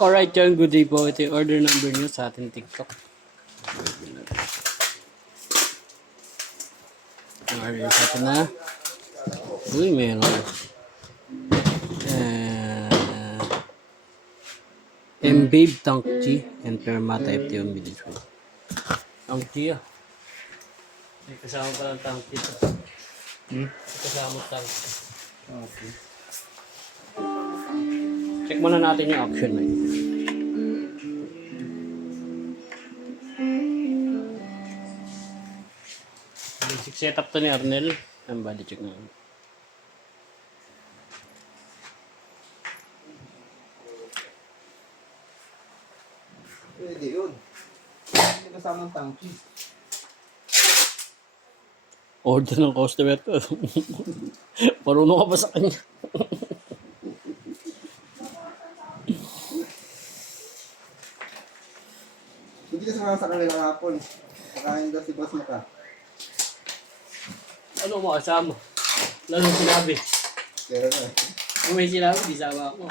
Alright yan, good day po. Ito yung order number nyo sa ating TikTok. Ang order sa atin na. Uy, meron. M-Babe Tank G and Permata FTO Military. Tank G ah. May kasama pa ng tank dito. May kasama tank. Okay. Check muna natin yung option na yun. Basic setup to ni Arnel. Ang body check na. Pwede yun. Hindi kasama ng tangki. Order ng customer to. Marunong ka ba sa kanya? Hindi ka sumama sa kanila hapon. Makain daw si boss mo ka. Ano mo kasama? Lalo sinabi. Pero na. Kung may sinabi, di sama ako.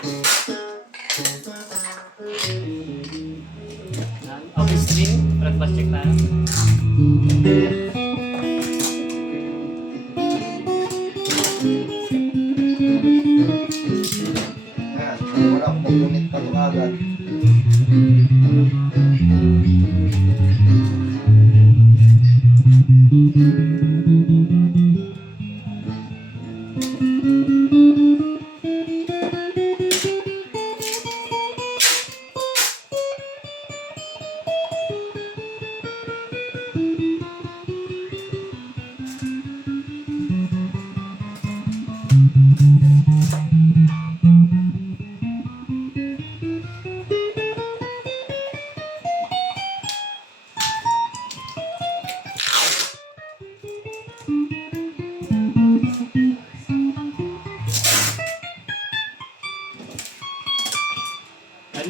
Office stream, breakfast check na. Yan. Wala akong mag-unit pa ito agad.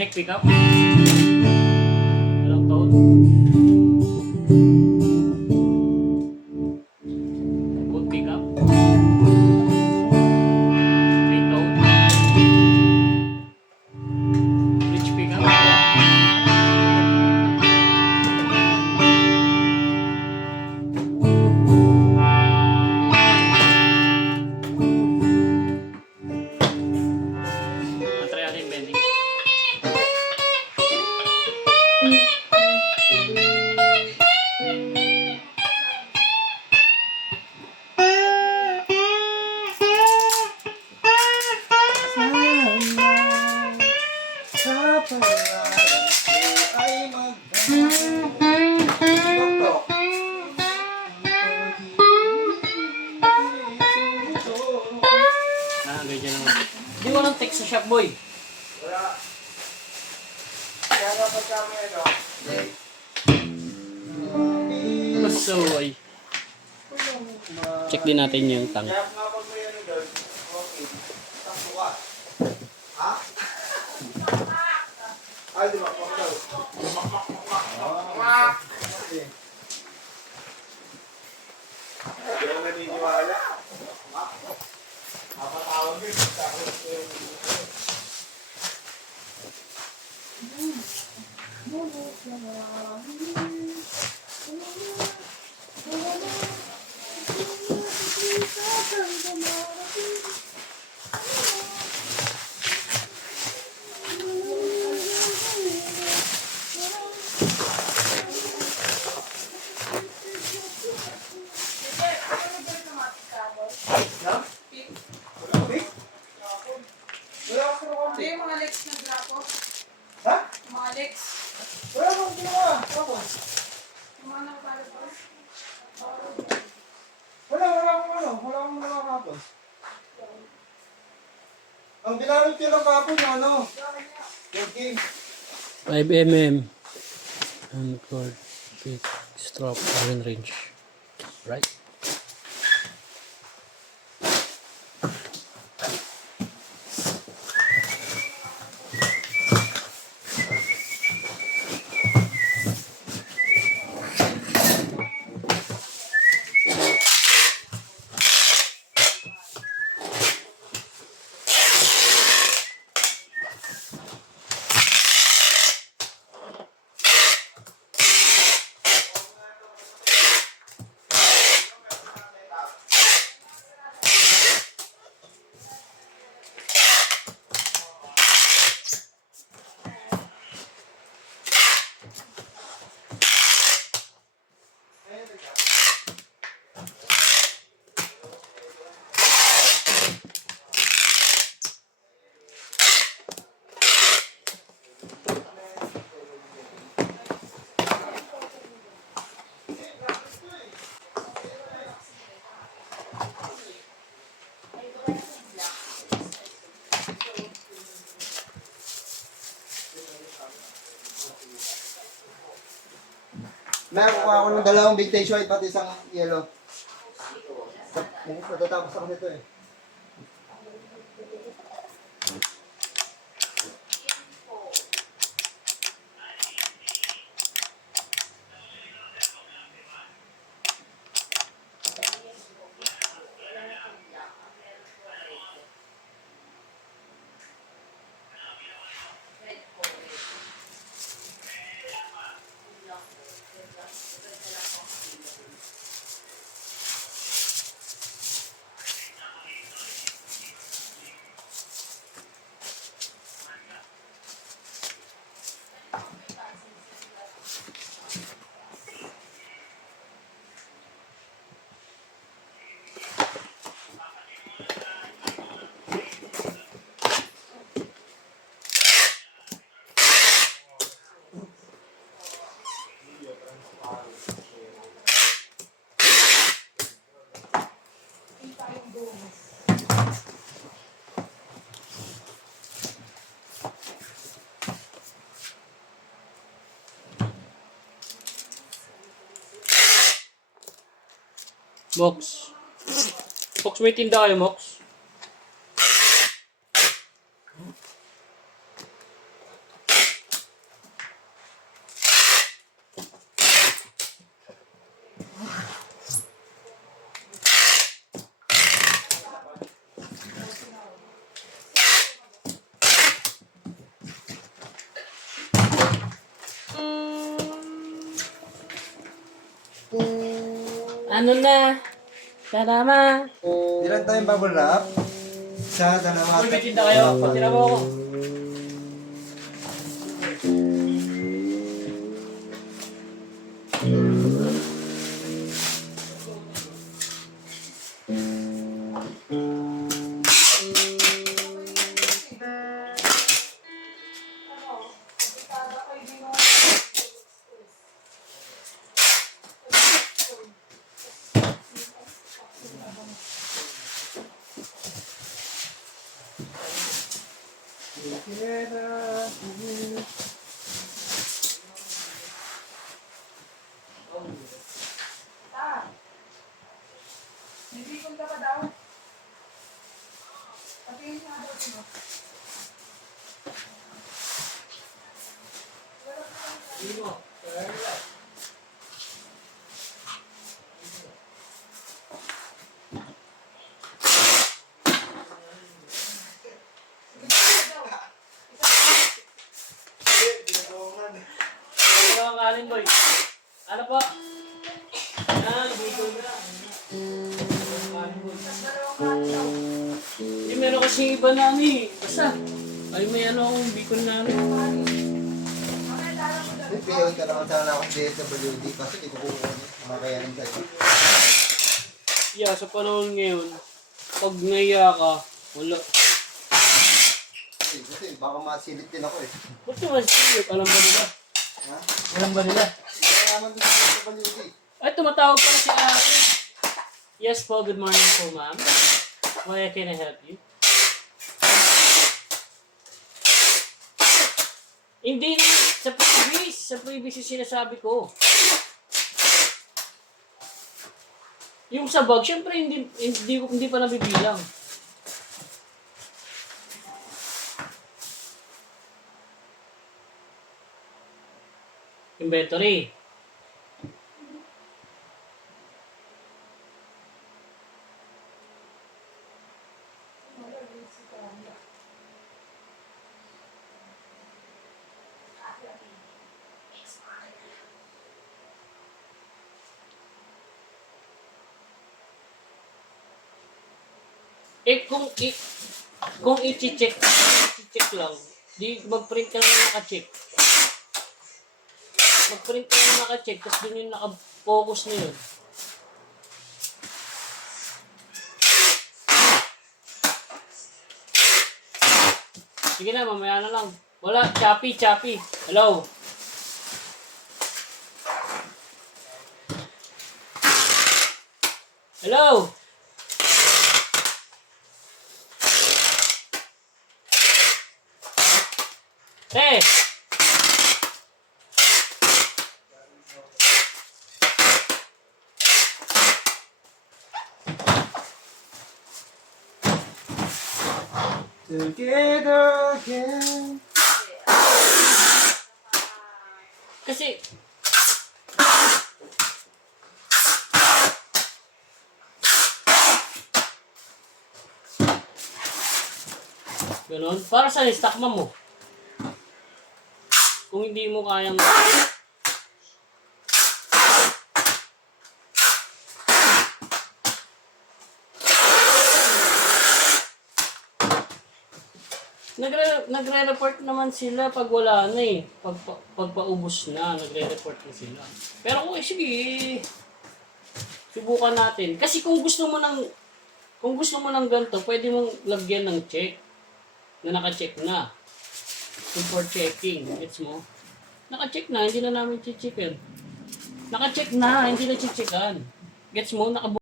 Next pick up. Walang toad. Good pick up. May toad. Rich pick up. Try natin bending. Ganyan naman. Di mo nang text sa shop boy. Wala. Kaya dapat kami ito. So, ay. Check din natin yung tank. Kaya nga pag may ano doon. Okay. Takbo ka. Ha? Ay, di ba? Pag daw. Hindi ako naniniwala. Kapatawag yun. Tapos Hindi, mga Lex nag-drop off. ha? Mga Lex. Wala akong ginawa. Tapos? Mga nakapalo pa. Wala akong ano. Wala akong ginawa kapon. Ang ginamit ko ng kapon yung ano. Yung game. 5mm and cord big strap iron range, right? Meron ko ako ng dalawang vintage white pati isang yellow. Matatapos ako nito eh. Mox. Mox, may tinda kayo, Mox? Ano na? Sarama. Ilan tayong bubble wrap? Isa, dalawa, Uy, may tinda kayo. Patira mo ako. Nabikon ka pa daw. Patingin nga daw sino. Ano ang kanin, boy? Ano po? Yan, bigol na. Hindi, meron kasi iba na ano eh. Basta. Ay, may ano akong bicol na ano. Piyon ka naman sana ako sa DSWD kasi hindi ko kukuha mga kayanin sa'yo. Yeah, sa panahon ngayon, pag naiya ka, wala. Kasi baka masilip din ako eh. Ba't naman silip? Alam ba nila? Ha? Alam ba nila? Hindi ka naman din sa DSWD. Ay, tumatawag pala si ate. Yes po, good morning po, ma'am. Why can I help you? Hindi na, sa previous yung sinasabi ko. Yung sa bag, syempre hindi pa nabibilang. Inventory. Kung i-check lang, di mag-print ka lang naka-check. Mag-print ka lang naka-check, tapos dun yung naka-focus na yun. Sige na, mamaya na lang. Wala, choppy. Hello? Hello? Te! Together again. Kasi, ganun. Para sa stock mo. Kung hindi mo kayang nagre-report naman sila pag wala na eh. Pag paubos na, nagre-report na sila. Pero kung sige, subukan natin. Kasi kung gusto mo ng ganito, pwede mong lagyan ng check na naka-check na. For checking, gets mo? Naka-check na, hindi na namin checkan. Naka-check na, hindi na checkan. Gets mo?